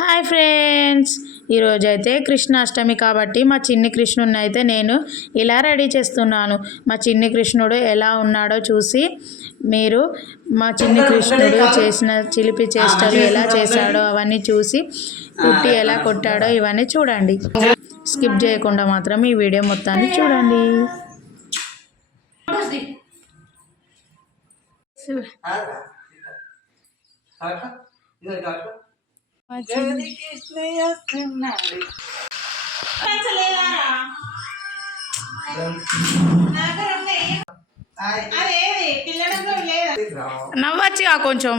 Hi friends, ఈరోజైతే కృష్ణాష్టమి కాబట్టి మా చిన్ని కృష్ణుడిని అయితే నేను ఇలా రెడీ చేస్తున్నాను. మా చిన్ని కృష్ణుడు ఎలా ఉన్నాడో చూసి మీరు మా చిన్ని కృష్ణుడు చేసిన చిలిపి చేష్టలు ఎలా చేశాడో అవన్నీ చూసి ఉట్టి ఎలా కొట్టాడో ఇవన్నీ చూడండి. స్కిప్ చేయకుండా మాత్రం ఈ వీడియో మొత్తాన్ని చూడండి. నవ్వచ్చుగా కొంచెం.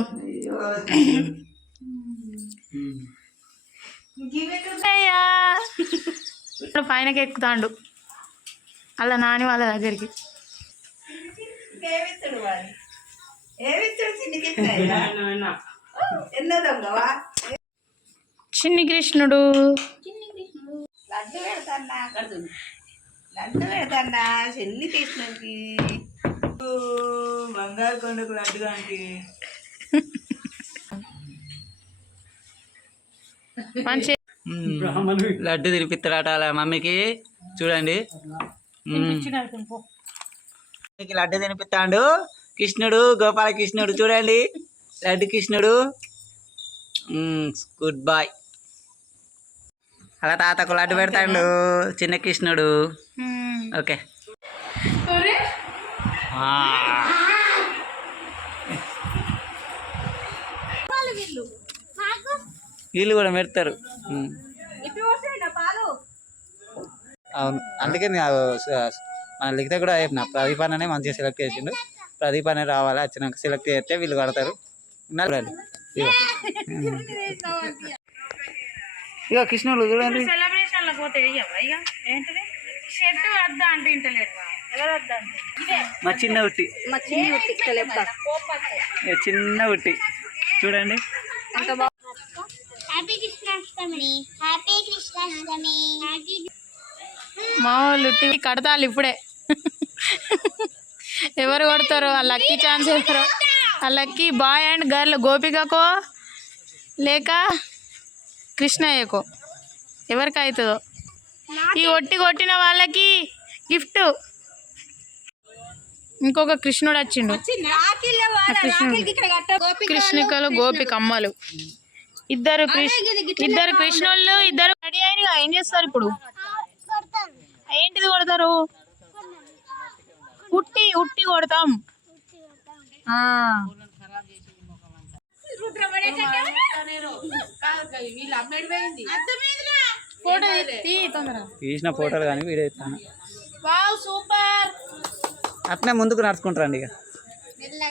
పైనకి ఎక్కుతాండు అలా నాని వాళ్ళ దగ్గరికి. చిన్ని కృష్ణుడు లడ్డు పెడతాడా చెల్లి కృష్ణుడికి బంగారు కొండకు లడ్డు కాంటి లడ్డు తినిపిస్తాడట అలా మమ్మీకి. చూడండి, లడ్డు తినిపిస్తాడు కృష్ణుడు, గోపాలకృష్ణుడు. చూడండి, లడ్డు కృష్ణుడు. Good boy. అలా తాతకు లడ్డు పెడతాడు చిన్న కృష్ణుడు. ఓకే, వీళ్ళు కూడా పెడతారు. అవును, అందుకే మన లిఖిత కూడా చెప్పిన ప్రదీప్ అనే మంచిగా సెలెక్ట్ చేసిండు. ప్రదీప్ అనే రావాలి, వచ్చినాక సెలెక్ట్ చేస్తే వీళ్ళు కడతారు. ఇక కృష్ణుడు చూడండి. మా చిన్న ఉట్టి, చిన్న ఉట్టి చూడండి. మా వాళ్ళు కడతారు ఇప్పుడే. ఎవరు కొడతారు? ఆ లక్కీ ఛాన్స్ ఎవరు? ఆ లక్కీ బాయ్ అండ్ గర్ల్ గోపికకో లేక కృష్ణయ్యకో ఎవరికి అవుతుందో. ఈ ఒట్టి కొట్టిన వాళ్ళకి గిఫ్ట్. ఇంకొక కృష్ణుడు వచ్చిండు. కృష్ణికలు గోపికమ్మలు ఇద్దరు కృష్ణుళ్ళు ఇద్దరు రెడీ అయినగా. ఏం చేస్తారు ఇప్పుడు? ఏంటిది కొడతారు? ఉట్టి ఉట్టి కొడతాం. తీసిన ఫోటోలు కానీ వీడియో ఇస్తాను. అట్నే ముందుకు నడుచుకుంటారండి. ఇక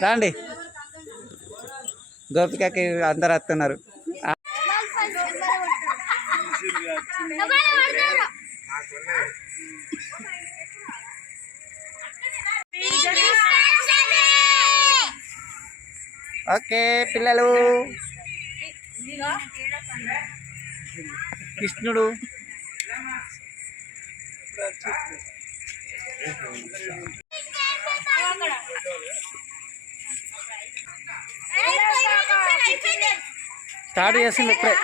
రండి, గోపికకి అందరు వస్తున్నారు. ఓకే పిల్లలు, కృష్ణుడు స్టార్ట్ చేసింది ఇప్పుడే.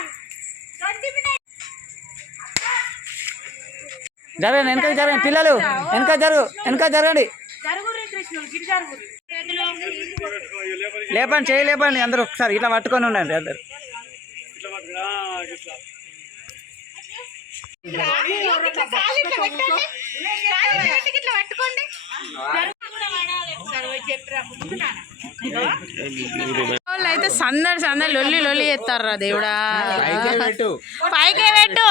జరగండి, వెనక జరగండి పిల్లలు, వెనక జరగండి. లేపండి, చేయి లేపండి అందరూ ఒకసారి. ఇట్లా పట్టుకొని ఉండండి అందరు. అయితే సందడి లొల్లి లొల్లి చేస్తారా దేవుడా. పైకే పెట్టు.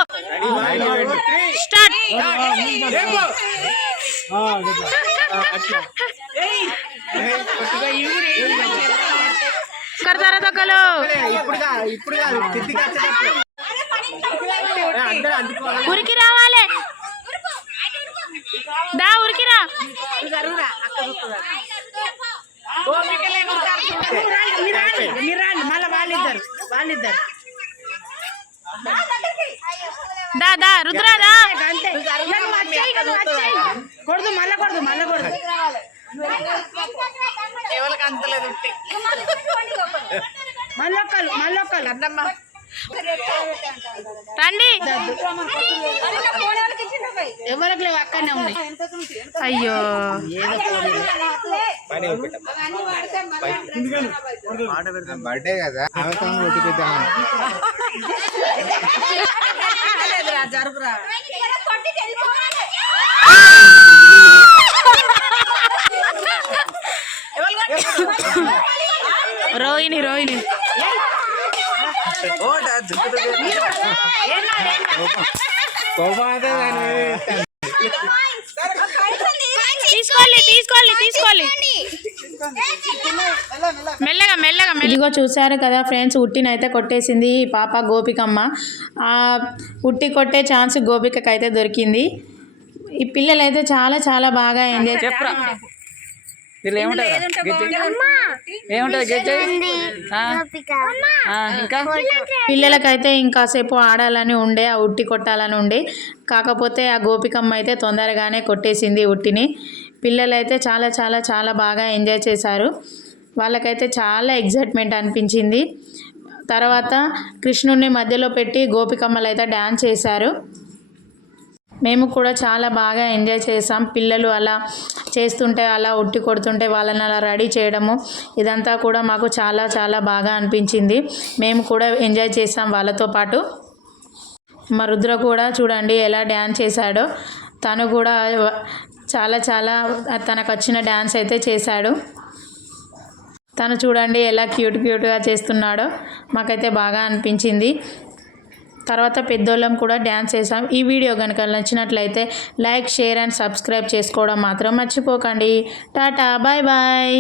స్టార్ట్. కడతారా తొక్కలు? ఉరికి రావాలి. దా ఉరికిరా. దా దా రుద్రా దా. కొడదు మళ్ళా కొడదు. ఎవరికి అంతలేదు. మళ్ళొక్కలు అన్నమ్మ రండి. ఎవరికి లేవు అక్కడనే ఉన్నాయి. అయ్యో బర్త్డే కదా ఆమెతో కొట్టి పెద్దాం. జరుపురా. రోహిణి తీసుకోవాలి మెల్లగా. ఇదిగో చూసారు కదా ఫ్రెండ్స్, ఉట్టినైతే కొట్టేసింది ఈ పాప గోపికమ్మ. ఆ ఉట్టి కొట్టే ఛాన్స్ గోపికకైతే దొరికింది. ఈ పిల్లలు అయితే చాలా చాలా బాగా ఎంజాయ్ చెప్పరా వీళ్ళు ఏముంటుంది ఇంకా పిల్లలకైతే ఇంకాసేపు ఆడాలని ఉండే, ఆ ఉట్టి కొట్టాలని ఉండే. కాకపోతే ఆ గోపికమ్మ అయితే తొందరగానే కొట్టేసింది ఉట్టిని. పిల్లలైతే చాలా చాలా చాలా బాగా ఎంజాయ్ చేశారు. వాళ్ళకైతే చాలా ఎగ్జైట్మెంట్ అనిపించింది. తర్వాత కృష్ణుడిని మధ్యలో పెట్టి గోపికమ్మలు అయితే డ్యాన్స్ చేశారు. మేము కూడా చాలా బాగా ఎంజాయ్ చేసాం. పిల్లలు అలా చేస్తుంటే, అలా ఉట్టి కొడుతుంటే వాళ్ళని అలా రెడీ చేయడము, ఇదంతా కూడా మాకు చాలా చాలా బాగా అనిపించింది. మేము కూడా ఎంజాయ్ చేసాం వాళ్ళతో పాటు. మా రుద్ర కూడా చూడండి ఎలా డ్యాన్స్ చేశాడో. తను కూడా చాలా చాలా తనకు వచ్చిన డ్యాన్స్ అయితే చేశాడు. తను చూడండి ఎలా క్యూట్గా చేస్తున్నాడో, మాకైతే బాగా అనిపించింది. తర్వాత పెద్దోళ్ళం కూడా డ్యాన్స్ చేసాం. ఈ వీడియో కనుక నచ్చినట్లయితే లైక్, షేర్ అండ్ సబ్స్క్రైబ్ చేసుకోవడం మాత్రం మర్చిపోకండి. Tata, bye bye.